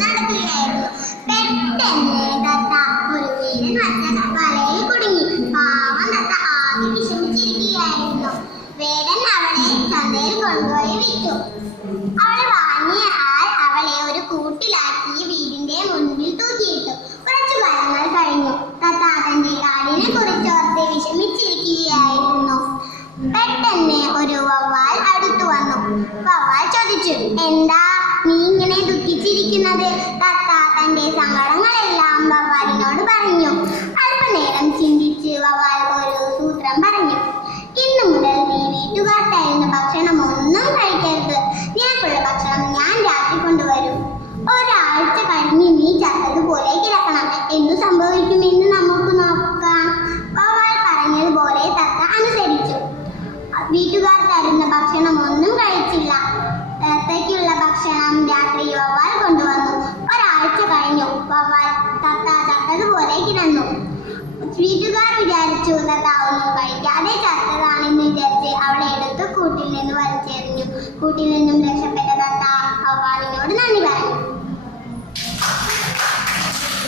നടക്കുകയായിരുന്നു. പെട്ടെന്ന് തത്ത ഒരു വീരൻ വച്ച വലയിൽ കുടുങ്ങി. പാവം തത്ത ആകെ വിഷമിച്ചിരിക്കുകയായിരുന്നു. വേടൻ അവളെ ചന്തയിൽ കൊണ്ടുപോയി വിറ്റു. അവളെ വാങ്ങിയ ആൾ അവളെ ഒരു കൂട്ടിലാക്കി വീടിന്റെ മുൻപിൽ തൂക്കിയിട്ടു. കുറച്ചു കാലങ്ങൾ കഴിഞ്ഞു. തത്ത തന്റെ കാടിനെ കുറിച്ചോർത്ത് വിഷമിച്ചിരിക്കുകയായിരുന്നു. പെട്ടെന്ന് ഒരു വവ്വാൽ അടുത്തു വന്നു. വവ്വാൽ ചോദിച്ചു, എന്താ നീ ഇങ്ങനെ ദുഃഖിച്ചിരിക്കുന്നത്? തത്ത തന്റെ സങ്കടങ്ങളെല്ലാം വവ്വാലിനോട് പറഞ്ഞു. അല്പനേരം ചിന്തിച്ച് വവ്വാൽ ഒരു സൂത്രം പറഞ്ഞു. ഇന്നു മുതൽ നീ വീട്ടുകാർ തരുന്ന ഭക്ഷണമൊന്നും കഴിക്കരുത്. നിനക്കുള്ള ഭക്ഷണം ഞാൻ രാത്രി കൊണ്ടുവരും. ഒരാഴ്ച കഴിഞ്ഞ് നീ ചത്തതുപോലെ കിടക്കണം. എന്തു സംഭവിക്കുമെന്ന് നമുക്ക് നോക്കാം. വവ്വാൽ പറഞ്ഞതുപോലെ തത്ത അനുസരിച്ചു. വീട്ടുകാർ തരുന്ന ഭക്ഷണമൊന്നും കഴിച്ചില്ല. തത്തയ്ക്കുള്ള ഭക്ഷണം രാത്രി വവ്വാൽ കൊണ്ടുവന്നു. ഒരാഴ്ച കഴിഞ്ഞു. വവ്വാൽ തത്ത ചത്തതുപോലെ കിടന്നു. വീട്ടുകാർ വിചാരിച്ചു തത്ത ഒന്നും കഴിക്കാതെ ചത്തതാണെന്ന് വിചാരിച്ച് അവളെ എടുത്ത് കൂട്ടിൽ നിന്ന് വലിച്ചെറിഞ്ഞു. കൂട്ടിൽ നിന്നും